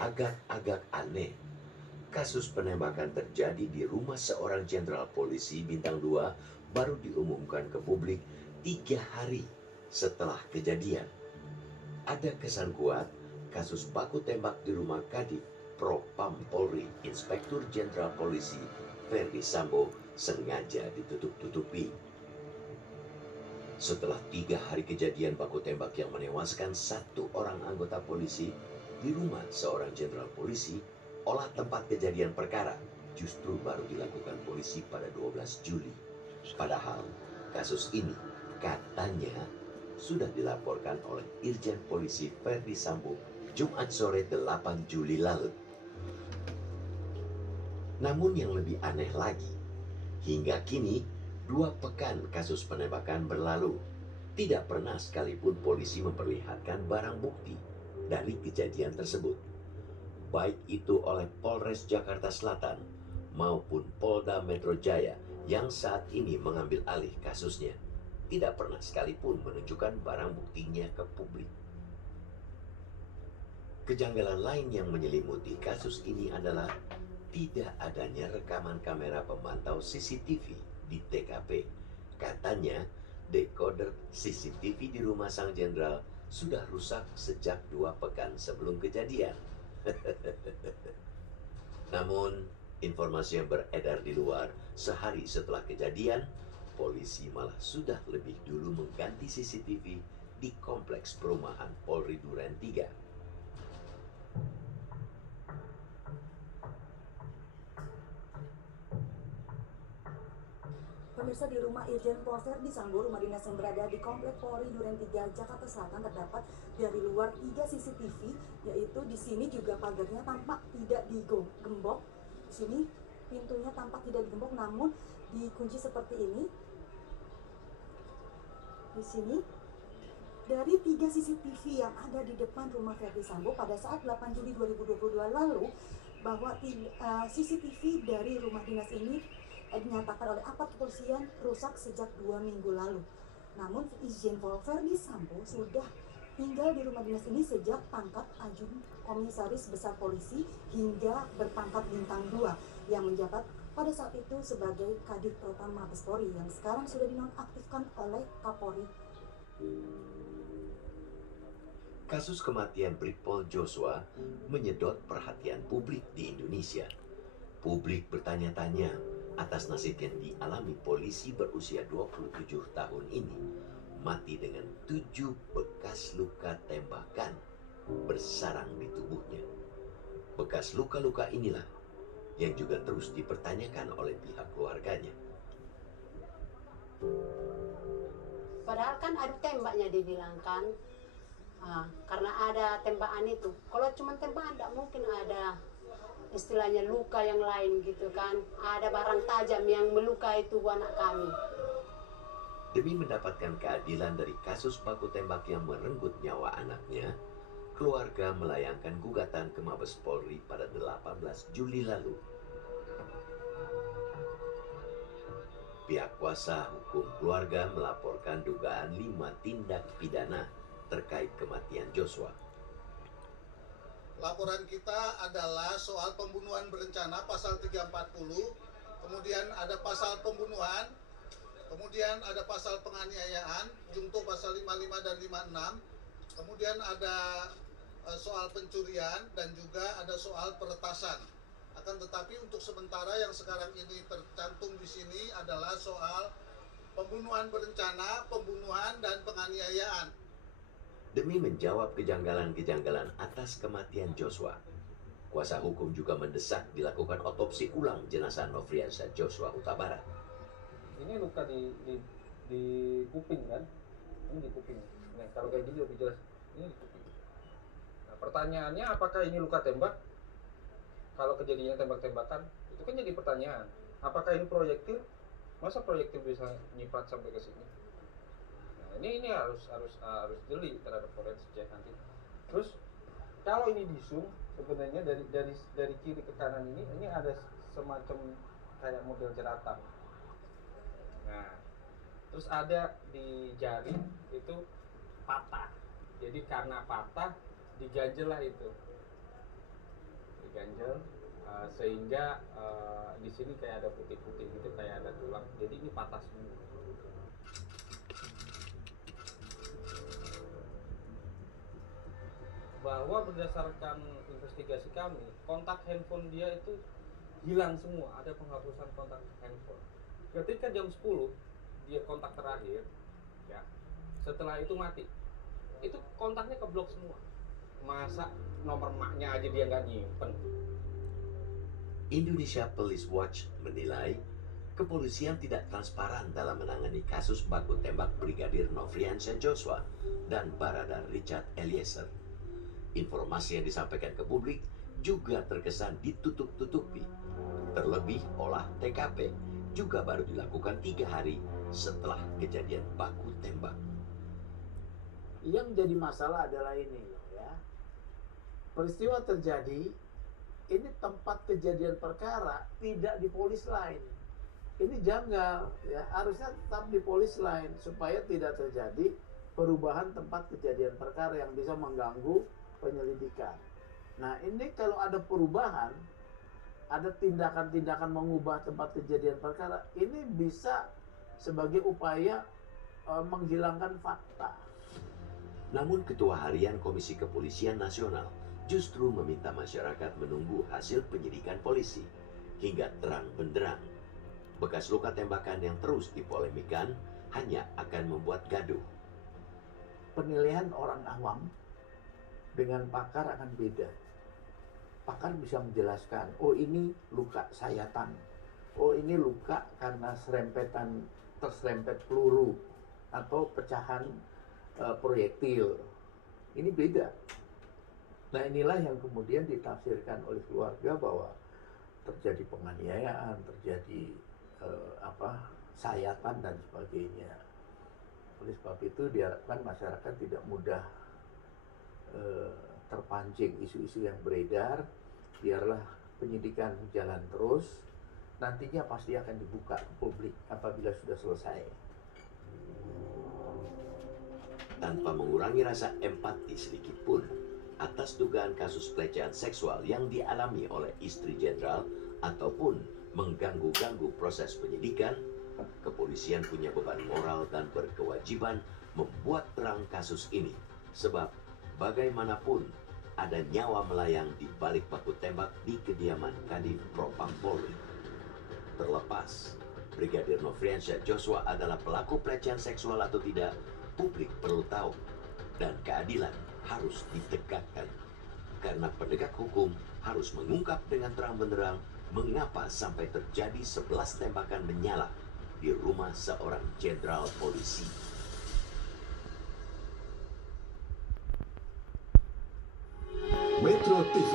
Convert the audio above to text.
agak-agak aneh. Kasus penembakan terjadi di rumah seorang jenderal polisi bintang 2 baru diumumkan ke publik 3 hari setelah kejadian. Ada kesan kuat kasus baku tembak di rumah Kadif Propam Polri Inspektur Jenderal Polisi Verdi Sambo sengaja ditutup-tutupi. Setelah 3 hari kejadian baku tembak yang menewaskan 1 orang anggota polisi di rumah seorang jenderal polisi, olah tempat kejadian perkara justru baru dilakukan polisi pada 12 Juli. Padahal kasus ini katanya sudah dilaporkan oleh Irjen Polisi Verdi Sambo Jumat sore 8 Juli lalu. Namun yang lebih aneh lagi, hingga kini 2 pekan kasus penembakan berlalu, tidak pernah sekalipun polisi memperlihatkan barang bukti dari kejadian tersebut. Baik itu oleh Polres Jakarta Selatan maupun Polda Metro Jaya yang saat ini mengambil alih kasusnya, tidak pernah sekalipun menunjukkan barang buktinya ke publik. Kejanggalan lain yang menyelimuti kasus ini adalah tidak adanya rekaman kamera pemantau CCTV di TKP. Katanya, dekoder CCTV di rumah sang jenderal sudah rusak sejak 2 pekan sebelum kejadian. Namun, informasi yang beredar di luar sehari setelah kejadian, polisi malah sudah lebih dulu mengganti CCTV di kompleks perumahan Polri Duren 3. Pemirsa, di rumah Irjen Pol Verdi Sambo, rumah dinas yang berada di Komplek Polri Duren 3, Jakarta Selatan, terdapat dari luar 3 CCTV, yaitu di sini juga pagarnya tampak tidak digembok. Di sini pintunya tampak tidak digembok, namun dikunci seperti ini. Di sini dari 3 CCTV yang ada di depan rumah Verdi Sambo pada saat 8 Juli 2022 lalu, bahwa CCTV dari rumah dinas ini dinyatakan oleh aparat kepolisian rusak sejak 2 minggu lalu. Namun Irjen Pol Verdi Sambo sudah tinggal di rumah dinas ini sejak pangkat Ajun Komisaris Besar Polisi hingga berpangkat bintang 2 yang menjabat pada saat itu sebagai Kadif Propam Mabes Polri yang sekarang sudah dinonaktifkan oleh Kapolri. Kasus kematian Brigjen Joshua menyedot perhatian publik di Indonesia. Publik bertanya-tanya atas nasib yang dialami polisi berusia 27 tahun ini, mati dengan 7 bekas luka tembakan bersarang di tubuhnya. Bekas luka-luka inilah yang juga terus dipertanyakan oleh pihak keluarganya. Padahal kan ada tembaknya dibilang kan, karena ada tembakan itu. Kalau cuma tembakan tidak mungkin ada istilahnya luka yang lain gitu kan. Ada barang tajam yang melukai tubuh anak kami. Demi mendapatkan keadilan dari kasus baku tembak yang merenggut nyawa anaknya, keluarga melayangkan gugatan ke Mabes Polri pada 18 Juli lalu. Pihak kuasa hukum keluarga melaporkan dugaan 5 tindak pidana terkait kematian Joshua. Laporan kita adalah soal pembunuhan berencana pasal 340, kemudian ada pasal pembunuhan, kemudian ada pasal penganiayaan, junto pasal 55 dan 56, kemudian ada soal pencurian dan juga ada soal peretasan. Akan tetapi untuk sementara yang sekarang ini tercantum di sini adalah soal pembunuhan berencana, pembunuhan dan penganiayaan. Demi menjawab kejanggalan-kejanggalan atas kematian Joshua, kuasa hukum juga mendesak dilakukan otopsi ulang jenazah Nofriansah Joshua Huta Barat. Ini luka di kuping kan? Ini di kuping. Nah, kalau kayak gini lebih jelas. Ini di kuping. Nah, pertanyaannya apakah ini luka tembak? Kalau kejadiannya tembak-tembakan, itu kan jadi pertanyaan. Apakah ini proyektil? Masa proyektil bisa nyiprat sampai ke sini? Nah, ini harus jeli terhadap forensik nanti. Terus kalau ini di zoom, sebenarnya dari kiri ke kanan ini ada semacam kayak model jeratan. Nah, terus ada di jari itu patah. Jadi karena patah diganjel lah itu. diganjel sehingga di sini kayak ada putih-putih gitu, kayak ada tulang. Jadi ini patah semua. Bahwa berdasarkan investigasi kami, kontak handphone dia itu hilang semua, ada penghapusan kontak handphone. Ketika jam 10 dia kontak terakhir, ya, setelah itu mati. Itu kontaknya keblok semua. Masa nomor maknya aja dia nggak nyimpen? Indonesia Police Watch menilai kepolisian tidak transparan dalam menangani kasus baku tembak Brigadir Nofriansyah Joshua dan Barada Richard Eliezer. Informasi yang disampaikan ke publik juga terkesan ditutup-tutupi. Terlebih olah TKP juga baru dilakukan 3 hari setelah kejadian baku tembak. Yang jadi masalah adalah ini loh ya. Peristiwa terjadi, ini tempat kejadian perkara tidak di polis lain. Ini janggal ya, harusnya tetap di polis lain supaya tidak terjadi perubahan tempat kejadian perkara yang bisa mengganggu penyelidikan. Nah, ini kalau ada perubahan, ada tindakan-tindakan mengubah tempat kejadian perkara, ini bisa sebagai upaya menghilangkan fakta. Namun Ketua Harian Komisi Kepolisian Nasional justru meminta masyarakat menunggu hasil penyidikan polisi hingga terang benderang. Bekas luka tembakan yang terus dipolemikan hanya akan membuat gaduh. Penilaian orang awam dengan pakar akan beda. Pakar bisa menjelaskan, oh ini luka sayatan, oh ini luka karena terserempet peluru atau pecahan proyektil. Ini beda. Nah, inilah yang kemudian ditafsirkan oleh keluarga bahwa terjadi penganiayaan, terjadi sayatan dan sebagainya. Oleh sebab itu diharapkan masyarakat tidak mudah terpancing isu-isu yang beredar. Biarlah penyidikan jalan terus, nantinya pasti akan dibuka ke publik apabila sudah selesai. Tanpa mengurangi rasa empati sedikit pun atas dugaan kasus pelecehan seksual yang dialami oleh istri jenderal ataupun mengganggu-ganggu proses penyidikan, kepolisian punya beban moral dan berkewajiban membuat terang kasus ini. Sebab bagaimanapun ada nyawa melayang di balik baku tembak di kediaman Kadif Propam Polri. Terlepas Brigadir Nofriansyah Joshua adalah pelaku pelecehan seksual atau tidak, publik perlu tahu dan keadilan harus ditegakkan. Karena penegak hukum harus mengungkap dengan terang benderang mengapa sampai terjadi 11 tembakan menyala di rumah seorang jenderal polisi. Metro TV